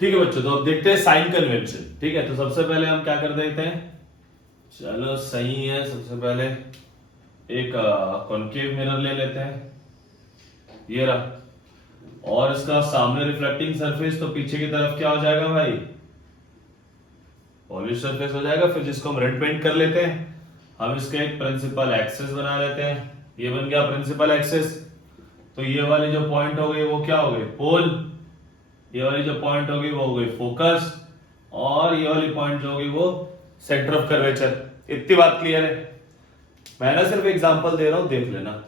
ठीक है बच्चों, तो अब देखते हैं साइन कन्वेंशन। ठीक है, तो सबसे पहले हम क्या कर देते हैं, चलो सही है, सबसे पहले एक कॉन्केव मिरर ले लेते हैं, ये रहा, और इसका सामने रिफ्लेक्टिंग सरफेस, तो पीछे की तरफ क्या हो जाएगा भाई, पॉलिश सरफेस हो जाएगा। फिर जिसको हम रेड पेंट कर लेते हैं, हम इसका एक प्रिंसिपल एक्सिस बना लेते हैं, ये बन गया प्रिंसिपल एक्सिस। तो ये वाली जो पॉइंट हो गई वो क्या हो गई, पोल, ये वाली जो पॉइंट होगी वो हो गई फोकस, और ये वाली पॉइंट जो होगी वो सेंटर ऑफ कर्वेचर। इतनी बात क्लियर है। मैं ना सिर्फ एग्जांपल दे रहा हूं, देख लेना।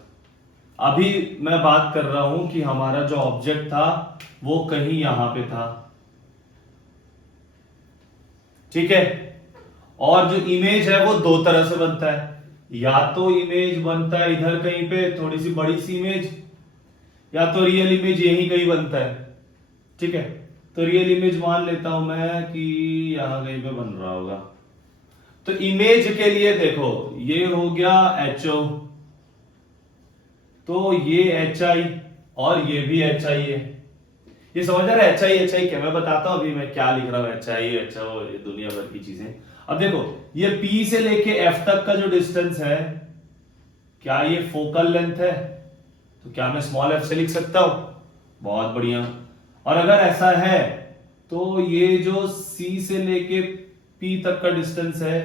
अभी मैं बात कर रहा हूं कि हमारा जो ऑब्जेक्ट था वो कहीं यहां पे था, ठीक है। और जो इमेज है वो दो तरह से बनता है, या तो इमेज बनता है इधर कहीं पे थोड़ी सी बड़ी सी इमेज, या तो रियल इमेज यही कहीं बनता है, ठीक है। तो रियल इमेज मान लेता हूं मैं कि यहां कहीं पे बन रहा होगा। तो इमेज के लिए देखो, ये हो गया HO, तो ये HI और ये भी HI है। ये समझ आ रहा है HI क्या, मैं बताता हूं अभी मैं क्या लिख रहा हूं, HI HO ये दुनिया भर की चीजें। अब देखो, ये P से लेके F तक का जो डिस्टेंस है, क्या ये फोकल लेंथ है, तो क्या मैं स्मॉल f से लिख सकता हूं, बहुत बढ़िया। और अगर ऐसा है तो ये जो C से लेके P तक का डिस्टेंस है,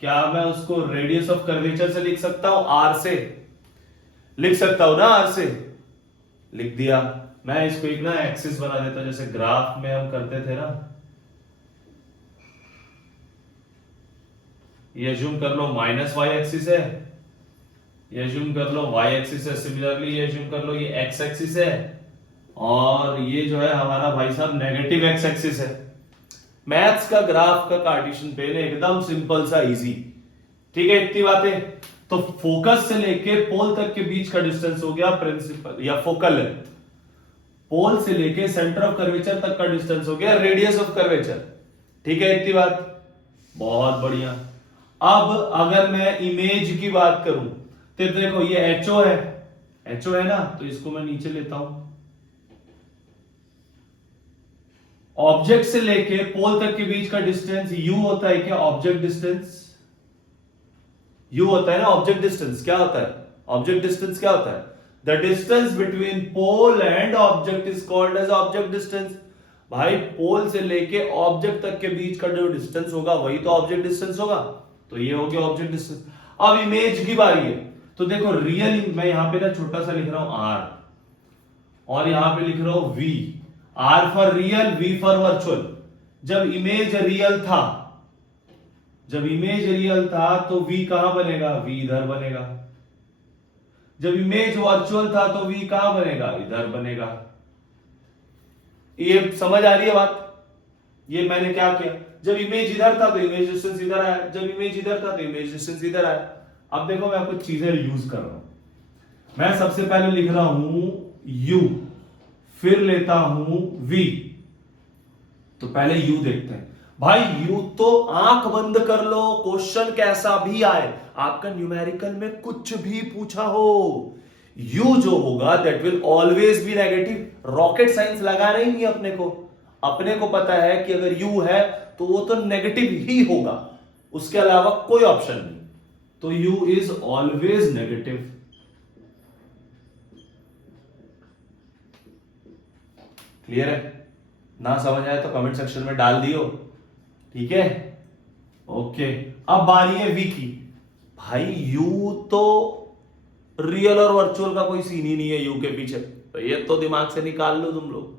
क्या मैं उसको रेडियस ऑफ कर्वेचर से लिख सकता हूं, R से लिख सकता हूं ना, R से लिख दिया। मैं इसको एक ना एक्सिस बना देता हूं, जैसे ग्राफ में हम करते थे ना, ये अज्यूम कर लो माइनस y एक्सिस है, ये अज्यूम कर लो y एक्सिस है, सिमिलरली ये अज्यूम कर लो ये x एक्सिस है, और ये जो है हमारा भाई साहब नेगेटिव x एक्सिस है। मैथ्स का ग्राफ का कार्टेशियन प्लेन एकदम सिंपल सा इजी, ठीक है। इतनी बातें, तो फोकस से लेके पोल तक के बीच का डिस्टेंस हो गया प्रिंसिपल या फोकल लेंथ, पोल से लेके सेंटर ऑफ कर्वेचर तक का डिस्टेंस हो गया रेडियस ऑफ कर्वेचर, ठीक है। इतनी बात, बहुत बढ़िया। अब अगर मैं इमेज की बात करूं तो देखो ये HO है, HO है ना, तो इसको मैं नीचे लेता हूं। ऑब्जेक्ट से लेके पोल तक के बीच का डिस्टेंस U होता है क्या, ऑब्जेक्ट डिस्टेंस U होता है ना, ऑब्जेक्ट डिस्टेंस क्या होता है, ऑब्जेक्ट डिस्टेंस क्या होता है, the distance between pole and object is called as object distance. भाई पोल से लेके ऑब्जेक्ट तक के बीच का जो डिस्टेंस होगा वही तो ऑब्जेक्ट डिस्टेंस होगा, तो ये हो गया ऑब्जेक्ट डिस्टेंस। अब इमेज की बारी है, तो देखो रियल, मैं यहां पे ना छोटा सा लिख रहा हूं R, और यहां पे लिख रहा हूं V, R for real, V for virtual. जब इमेज रियल था, जब इमेज रियल था तो V कहां बनेगा, V इधर बनेगा। जब इमेज वर्चुअल था तो V कहां बनेगा, इधर बनेगा। ये समझ आ रही है बात, ये मैंने क्या किया, जब इमेज इधर था तो इमेज डिस्टेंस इधर आया, जब इमेज इधर था तो इमेज डिस्टेंस इधर आया। अब देखो मैं कुछ चीजें यूज कर रहा हूं, मैं सबसे पहले लिख रहा हूं U, फिर लेता हूं V। तो पहले U देखते हैं भाई, U तो आंख बंद कर लो, क्वेश्चन कैसा भी आए, आपका न्यूमेरिकल में कुछ भी पूछा हो, U जो होगा that will always be negative. Rocket science लगाना ही नहीं अपने को, अपने को पता है कि अगर U है तो वो तो नेगेटिव ही होगा, उसके अलावा कोई ऑप्शन नहीं। तो U is always negative. Clear है ना, समझ आए तो कमेंट सेक्शन में डाल दियो, ठीक है। ओके, अब बारी है V की। भाई U तो रियल और वर्चुअल का कोई सीन ही नहीं है U के पीछे, तो ये तो दिमाग से निकाल लो तुम लोग।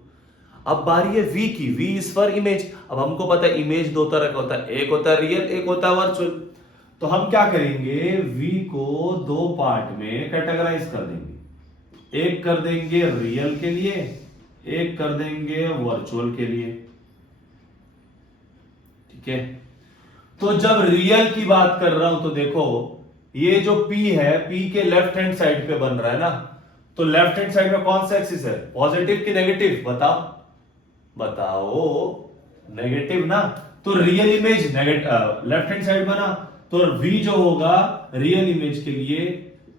अब बारी है V की, V इज फॉर इमेज। अब हमको पता है इमेज दो तरह का होता है, एक होता है रियल, एक होता है वर्चुअल। तो हम क्या करेंगे, V को दो पार्ट में कैटेगराइज कर देंगे, एक कर देंगे रियल के लिए, एक कर देंगे वर्चुअल के लिए, ठीक है। तो जब रियल की बात कर रहा हूं तो देखो ये जो P है, P के लेफ्ट हैंड साइड पे बन रहा है ना, तो लेफ्ट हैंड साइड में कौन सा एक्सिस है, पॉजिटिव कि नेगेटिव, बताओ बताओ, नेगेटिव ना। तो real image negative left hand side बना, तो V जो होगा रियल इमेज के लिए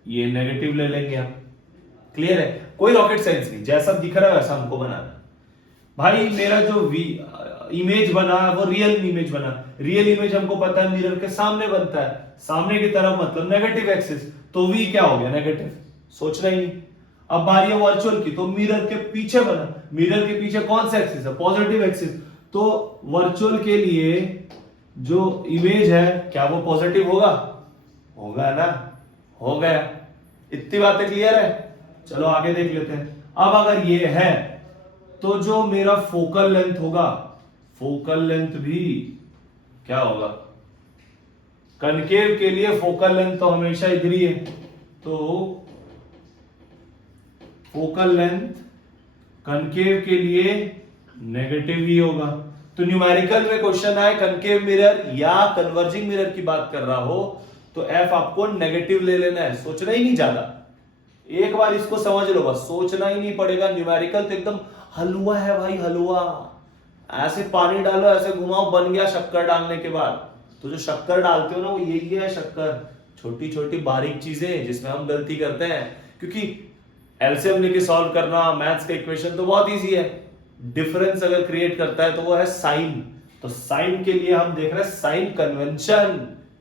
ये नेगेटिव ले लेंगे हम। क्लियर है, कोई रॉकेट साइंस नहीं, जैसा दिख रहा है वैसा हमको बनाना। भाई मेरा जो V इमेज बना वो रियल इमेज बना। रियल इमेज हमको पता है मिरर के सामने बनता है, सामने की तरफ मतलब नेगेटिव एक्सिस, तो वी क्या हो गया नेगेटिव, सोचना ही नहीं। अब बारी है वर्चुअल की, तो मिरर के पीछे बना, मिरर के पीछे कौन सा एक्सिस है, पॉजिटिव एक्सिस, तो वर्चुअल के लिए जो इमेज है क्या वो पॉजिटिव होगा, होगा ना, हो गया। इतनी बातें क्लियर है, चलो आगे देख लेते हैं। अब अगर ये है तो जो मेरा फोकल लेंथ होगा, फोकल लेंथ भी क्या होगा, कनकेव के लिए फोकल लेंथ तो हमेशा इधर ही है, तो फोकल लेंथ कनकेव के लिए नेगेटिव ही होगा। तो न्यूमेरिकल में क्वेश्चन आए कनकेव मिरर या कन्वर्जिंग मिरर की बात कर रहा हो तो एफ आपको नेगेटिव ले लेना है, सोचना ही नहीं ज्यादा, एक बार इसको समझ लो बस, सोचना ही नहीं पड़ेगा। न्यूमेरिकल तो एकदम हलवा है भाई, हलवा, ऐसे पानी डालो ऐसे घुमाओ बन गया शक्कर डालने के बाद। तो जो शक्कर डालते हो ना वो यही है शक्कर, छोटी छोटी बारीक चीजें जिसमें हम गलती करते हैं, क्योंकि एलसीएम लेके सॉल्व करना मैथ्स का इक्वेशन तो बहुत इजी है, डिफरेंस अगर क्रिएट करता है तो वो है साइन। तो साइन के लिए हम देख रहे हैं साइन कन्वेंशन।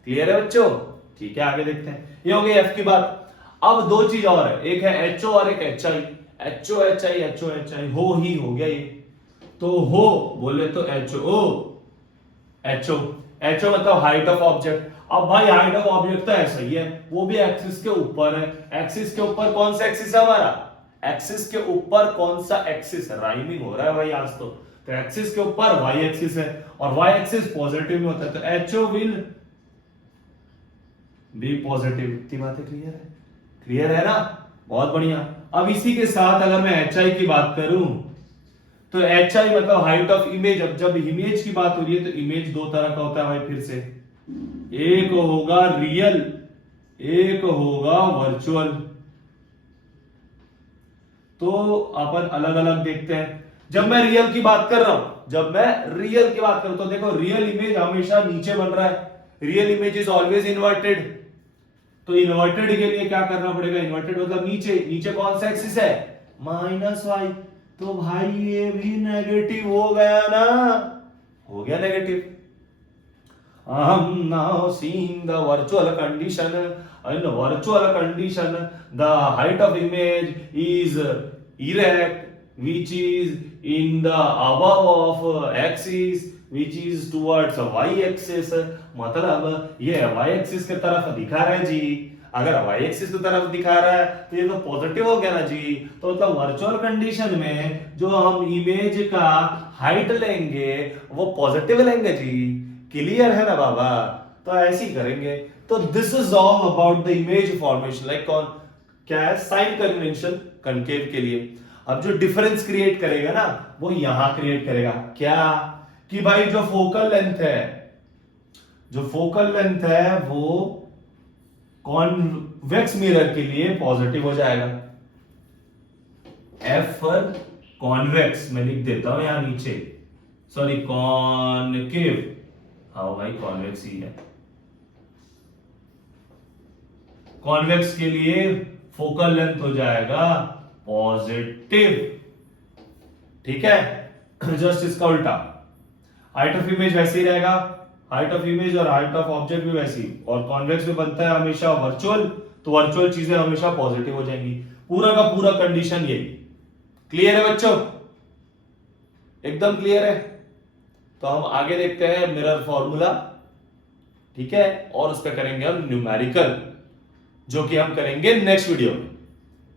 क्लियर है बच्चों? ठीक है आगे देखते हैं। ये हो गई एफ की बात। अब दो चीज और है, एक है एचओ और एक H I. HO H I, HO H I, हो ही हो गया ये। तो हो बोले तो एचओ, एचओ, एचओ मतलब हाइट ऑफ ऑब्जेक्ट। अब भाई हाइट ऑफ ऑब्जेक्ट तो ऐसा ही है, वो भी एक्सिस के ऊपर है। एक्सिस के ऊपर कौन सा एक्सिस है हमारा, एक्सिस के ऊपर कौन सा एक्सिस है, राइमिंग हो रहा है भाई आज तो एक्सिस के ऊपर वाई एक्सिस है और वाई एक्सिस पॉजिटिव में होता है, तो एचओ विल बी पॉजिटिव। इतनी बातें क्लियर है, क्लियर है ना, बहुत बढ़िया। अब इसी के साथ अगर मैं एच आई की बात करूं तो एच आई मतलब हाइट ऑफ इमेज। अब जब इमेज की बात हो रही है तो इमेज दो तरह का होता है भाई, फिर से एक होगा रियल, एक होगा वर्चुअल। तो अपन अलग अलग देखते हैं। जब मैं रियल की बात कर रहा हूं, जब मैं रियल की बात करूं तो देखो रियल इमेज हमेशा नीचे बन रहा है, real image is always inverted. तो इन्वर्टेड के लिए क्या करना पड़ेगा, इन्वर्टेड मतलब नीचे, नीचे कौन सा एक्सिस है, माइनस वाई। तो भाई ये भी नेगेटिव हो गया ना, हो गया negative. I am now seeing the virtual condition. In virtual condition, the height of image is erect, which is in the above of axis, which is towards y axis. मतलब ये y axis की तरफ दिखा रहा है जी। अगर y axis की तरफ दिखा रहा है तो ये तो पॉजिटिव हो गया ना जी। तो मतलब वर्चुअल कंडीशन में जो हम इमेज का हाइट लेंगे वो पॉजिटिव लेंगे जी। क्लियर है ना बाबा? तो ऐसे ही करेंगे। तो this is all about the image formation, like कौन क्या है, साइन कन्वेंशन कनकेव के लिए। अब जो डिफरेंस क्रिएट करेगा ना वो यहां क्रिएट करेगा, क्या कि भाई जो फोकल लेंथ है, जो फोकल लेंथ है वो कॉन्वेक्स मिरर के लिए पॉजिटिव हो जाएगा। एफ फॉर कॉन्वेक्स मैं लिख देता हूं यहां नीचे, सॉरी कॉनकेव, हाँ भाई कॉन्वेक्स ही है। कॉन्वेक्स के लिए फोकल लेंथ हो जाएगा पॉजिटिव, ठीक है। जस्ट इसका उल्टा, हाइट ऑफ इमेज वैसे ही रहेगा, हाइट ऑफ इमेज और हाइट ऑफ ऑब्जेक्ट भी वैसी, और कॉन्वेक्स में बनता है हमेशा वर्चुअल, तो वर्चुअल चीजें हमेशा पॉजिटिव हो जाएंगी। पूरा का पूरा कंडीशन यही। क्लियर है बच्चों? एकदम क्लियर है। तो हम आगे देखते हैं मिरर फॉर्मूला, ठीक है, और उस पर करेंगे हम न्यूमेरिकल, जो कि हम करेंगे नेक्स्ट वीडियो में,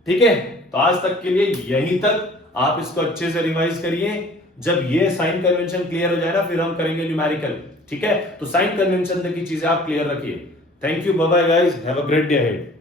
ठीक है। तो आज तक के लिए यहीं तक, आप इसको अच्छे से रिवाइज करिए। जब ये साइन कन्वेंशन क्लियर हो जाए ना फिर हम करेंगे न्यूमेरिकल, ठीक है। तो साइन कन्वेंशन तक की चीजें आप क्लियर रखिए। Thank you, bye bye guys, have a great day ahead.